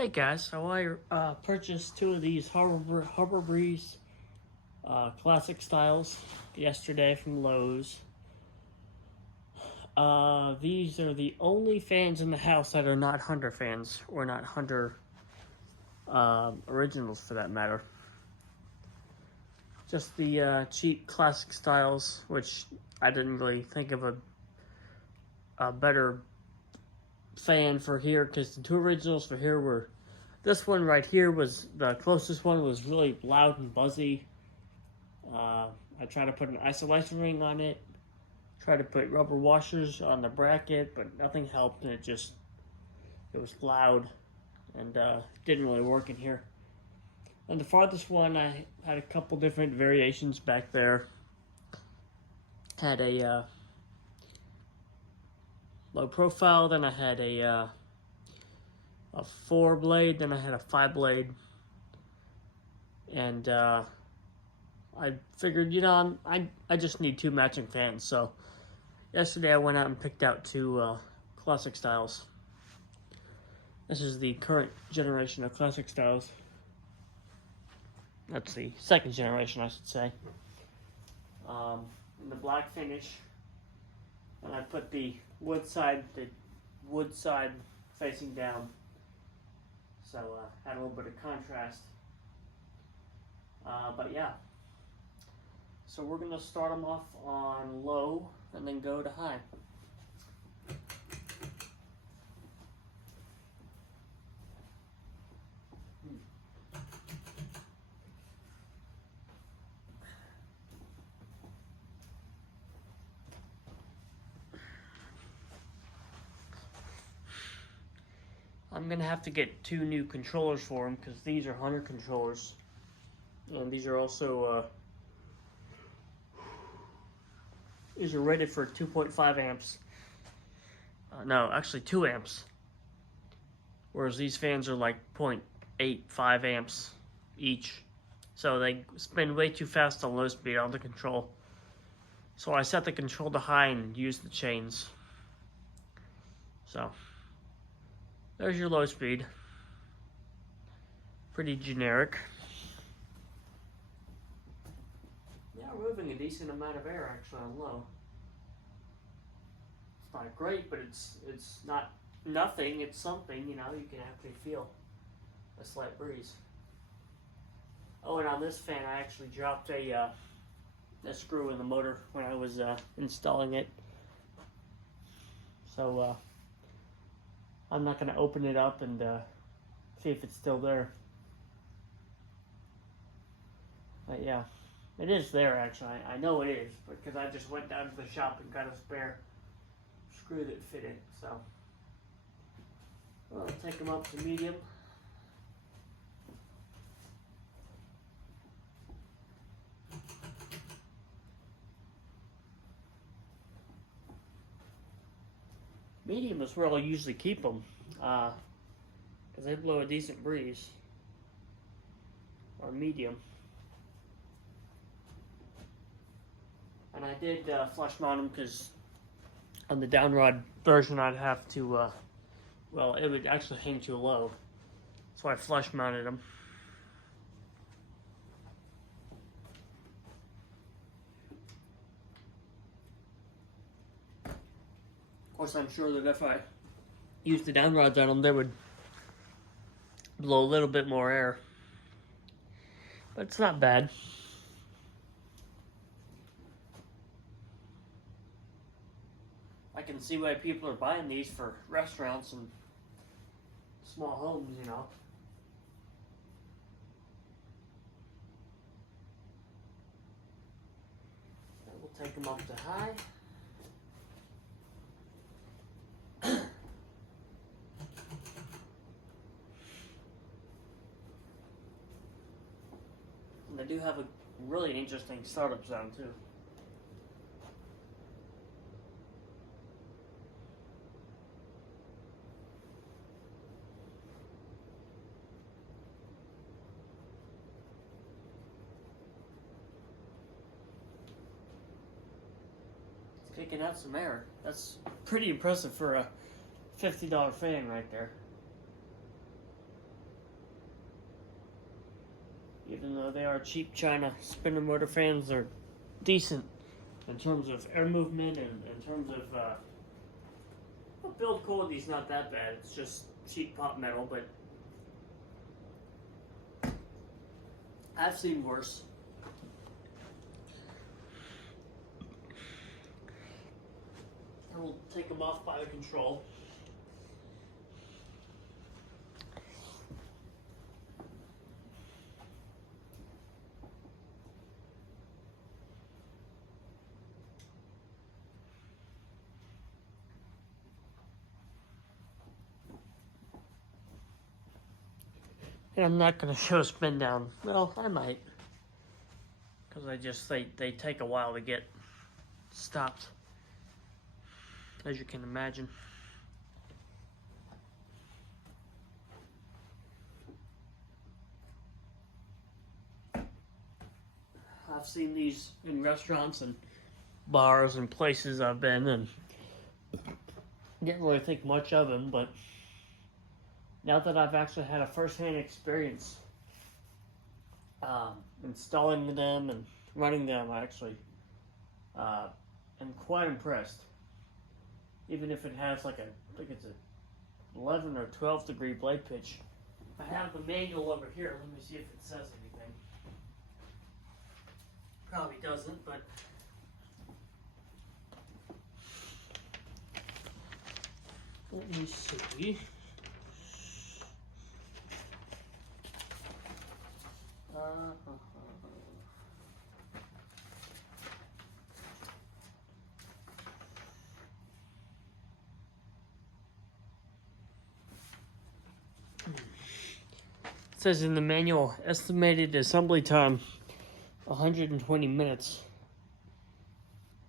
Hey guys, so I purchased two of these Harbor Breeze classic styles yesterday from Lowe's. These are the only fans in the house that are not Hunter fans, or not Hunter originals for that matter. Just the cheap classic styles, which I didn't really think of a better fan for here, because the two originals for here were, this one right here was the closest one, was really loud and buzzy. I tried to put an isolation ring on it, tried to put rubber washers on the bracket, but nothing helped, and it was loud and didn't really work in here. And the farthest one, I had a couple different variations back there. Had a low profile, then I had a 4-blade, then I had a 5-blade, and I figured, I just need two matching fans. So yesterday I went out and picked out two classic styles. This is the current generation of classic styles. That's the second generation, I should say. In the black finish, and I put the wood side facing down. So had a little bit of contrast. But yeah. So we're going to start them off on low and then go to high. I'm going to have to get two new controllers for them because these are Hunter controllers. And these are also these are rated for 2.5 amps. No, actually 2 amps. Whereas these fans are like 0.85 amps each. So they spin way too fast on low speed on the control. So I set the control to high and use the chains. So there's your low speed. Pretty generic. Yeah, we're moving a decent amount of air actually on low. It's not great, but it's not nothing. It's something, you can actually feel a slight breeze. Oh, and on this fan, I actually dropped a screw in the motor when I was installing it. So I'm not going to open it up and see if it's still there. But yeah, it is there actually. I know it is, because I just went down to the shop and got a spare screw that fit it. So I'll take them up to medium. Medium is where I'll usually keep them, because they blow a decent breeze. Or medium. And I did flush mount them because on the downrod version I'd have to, well, it would actually hang too low. So I flush mounted them. Of course, I'm sure that if I used the downrods on them, they would blow a little bit more air. But it's not bad. I can see why people are buying these for restaurants and small homes, And we'll take them up to high. And they do have a really interesting startup sound too. Kicking out some air. That's pretty impressive for a $50 fan right there. Even though they are cheap China, spinner motor fans are decent in terms of air movement and in terms of well, build quality's not that bad. It's just cheap pot metal, but I've seen worse. I will take them off by the control. And I'm not going to show spin down. Well, I might. Because they take a while to get stopped. As you can imagine. I've seen these in restaurants and bars and places I've been, and didn't really think much of them, but now that I've actually had a first-hand experience installing them and running them, I actually am quite impressed. Even if it has like I think it's a 11 or 12 degree blade pitch. I have the manual over here. Let me see if it says anything. Probably doesn't, but let me see. It says in the manual, estimated assembly time 120 minutes.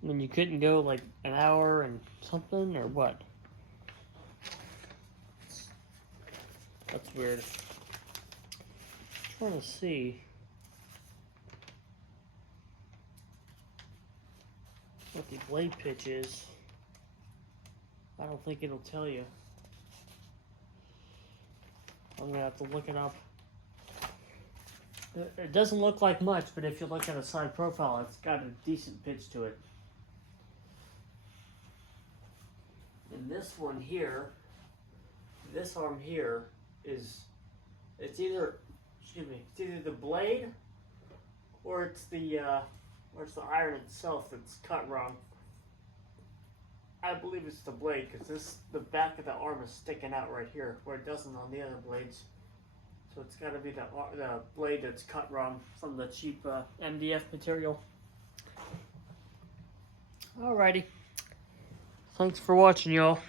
I mean, you couldn't go like an hour and something, or what? That's weird. I'm trying to see what the blade pitch is. I don't think it'll tell you. I'm gonna have to look it up. It doesn't look like much, but if you look at a side profile, it's got a decent pitch to it. And this one here, this arm here it's either the blade or it's the iron itself that's cut wrong. I believe it's the blade because the back of the arm is sticking out right here where it doesn't on the other blades. So it's got to be the blade that's cut wrong from the cheap MDF material. Alrighty. Thanks for watching, y'all.